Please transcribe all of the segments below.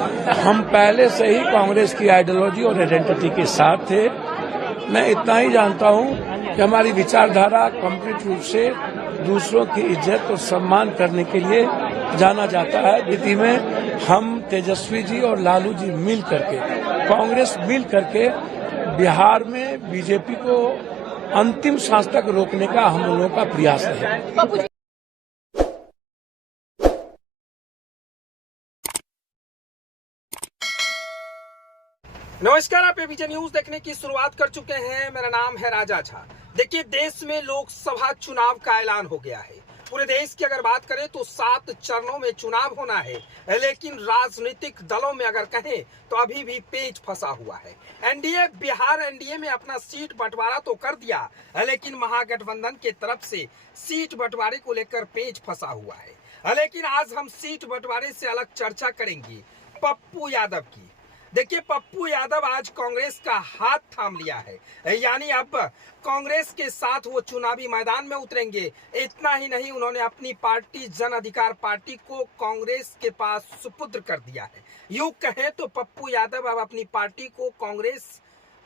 हम पहले से ही कांग्रेस की आइडियोलॉजी और आइडेंटिटी के साथ थे। मैं इतना ही जानता हूं कि हमारी विचारधारा कंप्लीट रूप से दूसरों की इज्जत और सम्मान करने के लिए जाना जाता है। स्थिति में हम तेजस्वी जी और लालू जी मिल करके, कांग्रेस मिल करके बिहार में बीजेपी को अंतिम सांस तक रोकने का हम लोगों का प्रयास है। नमस्कार, आप एबीजे न्यूज देखने की शुरुआत कर चुके हैं। मेरा नाम है राजा झा। देखिए, देश में लोकसभा चुनाव का ऐलान हो गया है। पूरे देश की अगर बात करें तो 7 चरणों में चुनाव होना है, लेकिन राजनीतिक दलों में अगर कहें तो अभी भी पेच फंसा हुआ है। बिहार एनडीए में अपना सीट बंटवारा तो कर दिया, लेकिन महागठबंधन के तरफ से सीट बंटवारे को लेकर पेच फंसा हुआ है। लेकिन आज हम सीट बंटवारे से अलग चर्चा करेंगे पप्पू यादव की। देखिए, पप्पू यादव आज कांग्रेस का हाथ थाम लिया है, यानी अब कांग्रेस के साथ वो चुनावी मैदान में उतरेंगे। इतना ही नहीं, उन्होंने अपनी पार्टी जन अधिकार पार्टी को कांग्रेस के पास सुपुर्द कर दिया है। यूं कहें तो पप्पू यादव अब अपनी पार्टी को कांग्रेस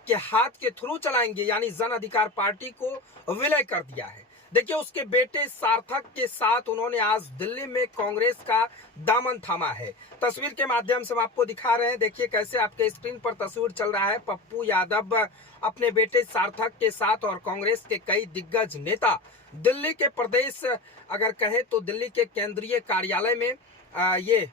के हाथ के थ्रू चलाएंगे, यानी जन अधिकार पार्टी को विलय कर दिया है। देखिए, उसके बेटे सार्थक के साथ उन्होंने आज दिल्ली में कांग्रेस का दामन थामा है। तस्वीर के माध्यम से हम आपको दिखा रहे हैं। देखिए कैसे आपके स्क्रीन पर तस्वीर चल रहा है। पप्पू यादव अपने बेटे सार्थक के साथ और कांग्रेस के कई दिग्गज नेता दिल्ली के प्रदेश, अगर कहें तो दिल्ली के केंद्रीय कार्यालय में ये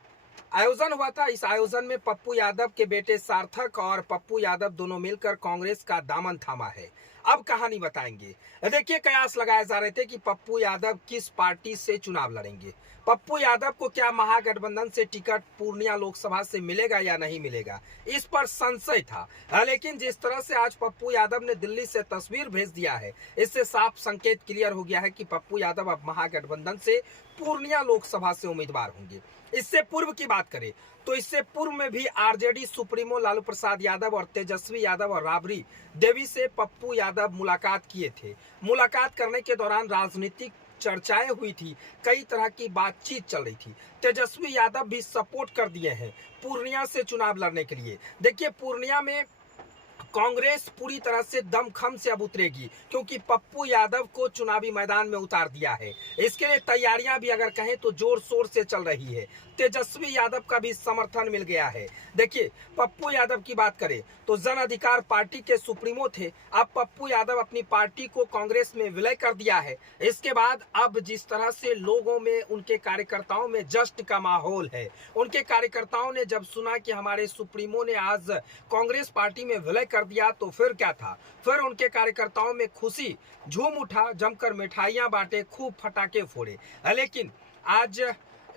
आयोजन हुआ था। इस आयोजन में पप्पू यादव के बेटे सार्थक और पप्पू यादव दोनों मिलकर कांग्रेस का दामन थामा है। अब कहानी बताएंगे। देखिए, कयास लगाए जा रहे थे कि पप्पू यादव किस पार्टी से चुनाव लड़ेंगे। पप्पू यादव को क्या महागठबंधन से टिकट पूर्णिया लोकसभा से मिलेगा या नहीं मिलेगा, इस पर संशय था। लेकिन जिस तरह से आज पप्पू यादव ने दिल्ली से तस्वीर भेज दिया है, इससे साफ संकेत क्लियर हो गया है कि पप्पू यादव अब महागठबंधन से पूर्णिया लोकसभा से उम्मीदवार होंगे। इससे पूर्व की बात करें तो इससे पूर्व में भी आरजेडी सुप्रीमो लालू प्रसाद यादव और तेजस्वी यादव और राबड़ी देवी से पप्पू यादव मुलाकात किए थे। मुलाकात करने के दौरान राजनीतिक चर्चाएं हुई थी, कई तरह की बातचीत चल रही थी। तेजस्वी यादव भी सपोर्ट कर दिए हैं पूर्णिया से चुनाव लड़ने के लिए। देखिए, पूर्णिया में कांग्रेस पूरी तरह से दमखम से अब उतरेगी, क्योंकि पप्पू यादव को चुनावी मैदान में उतार दिया है। इसके लिए तैयारियां भी अगर कहें तो जोर शोर से चल रही है। तेजस्वी यादव का भी समर्थन मिल गया है। देखिए, पप्पू यादव की बात करें तो जन अधिकार पार्टी के सुप्रीमो थे। अब पप्पू यादव अपनी पार्टी को कांग्रेस में विलय कर दिया है। इसके बाद अब जिस तरह से लोगों में, उनके कार्यकर्ताओं में जश्न का माहौल है। उनके कार्यकर्ताओं ने जब सुना कि हमारे सुप्रीमो ने आज कांग्रेस पार्टी में विलय कर दिया तो फिर क्या था, फिर उनके कार्यकर्ताओं में खुशी झूम उठा, जमकर मिठाइयां बांटे, खूब फटाके फोड़े। लेकिन आज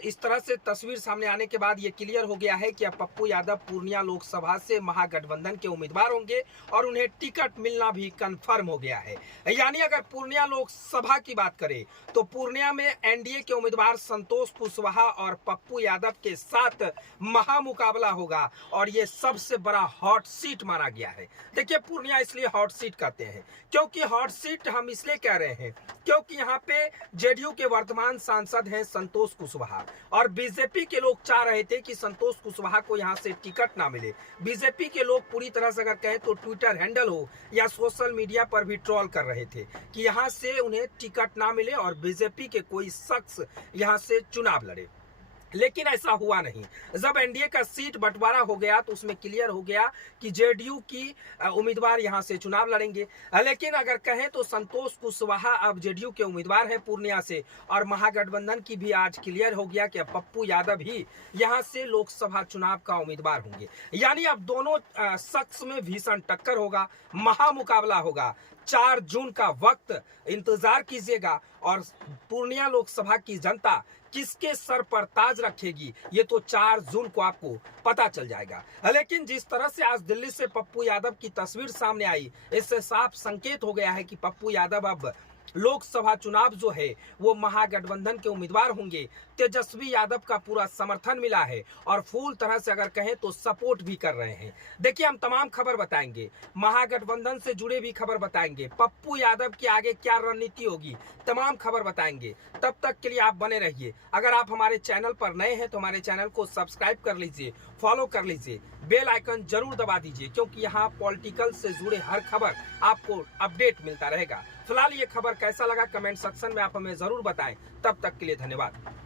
इस तरह से तस्वीर सामने आने के बाद ये क्लियर हो गया है कि अब पप्पू यादव पूर्णिया लोकसभा से महागठबंधन के उम्मीदवार होंगे और उन्हें टिकट मिलना भी कंफर्म हो गया है। यानी अगर पूर्णिया लोकसभा की बात करें तो पूर्णिया में एनडीए के उम्मीदवार संतोष कुशवाहा और पप्पू यादव के साथ महामुकाबला होगा और ये सबसे बड़ा हॉट सीट माना गया है। देखिए, पूर्णिया इसलिए हॉट सीट कहते हैं क्योंकि हॉट सीट हम इसलिए कह रहे हैं क्योंकि यहाँ पे जेडीयू के वर्तमान सांसद हैं संतोष कुशवाहा, और बीजेपी के लोग चाह रहे थे कि संतोष कुशवाहा को यहां से टिकट ना मिले। बीजेपी के लोग पूरी तरह से अगर कहें तो ट्विटर हैंडल हो या सोशल मीडिया पर भी ट्रोल कर रहे थे कि यहां से उन्हें टिकट ना मिले और बीजेपी के कोई शख्स यहां से चुनाव लड़े। लेकिन ऐसा हुआ नहीं। जब एनडीए का सीट बंटवारा हो गया तो उसमें क्लियर हो गया कि जेडीयू की उम्मीदवार यहां से चुनाव लड़ेंगे। लेकिन अगर कहें तो संतोष कुशवाहा अब जेडीयू के उम्मीदवार हैं पूर्णिया से, और महागठबंधन की भी आज क्लियर हो गया कि अब पप्पू यादव ही यहां से लोकसभा चुनाव का उम्मीदवार होंगे। यानी अब दोनों शख्स में भीषण टक्कर होगा, महामुकाबला होगा। 4 जून का वक्त इंतजार कीजिएगा और पूर्णिया लोकसभा की जनता किसके सर पर ताज रखेगी ये तो 4 जून को आपको पता चल जाएगा। लेकिन जिस तरह से आज दिल्ली से पप्पू यादव की तस्वीर सामने आई, इससे साफ संकेत हो गया है कि पप्पू यादव अब लोकसभा चुनाव जो है वो महागठबंधन के उम्मीदवार होंगे। तेजस्वी यादव का पूरा समर्थन मिला है और फुल तरह से अगर कहें तो सपोर्ट भी कर रहे हैं। देखिए, हम तमाम खबर बताएंगे, महागठबंधन से जुड़े भी खबर बताएंगे, पप्पू यादव की आगे क्या रणनीति होगी, तमाम खबर बताएंगे। तब तक के लिए आप बने रहिए। अगर आप हमारे चैनल पर नए हैं तो हमारे चैनल को सब्सक्राइब कर लीजिए, फॉलो कर लीजिए, बेल आइकन जरूर दबा दीजिए, क्योंकि यहाँ पॉलिटिकल से जुड़े हर खबर आपको अपडेट मिलता रहेगा। फिलहाल ये खबर कैसा लगा कमेंट सेक्शन में आप हमें जरूर बताएं। तब तक के लिए धन्यवाद।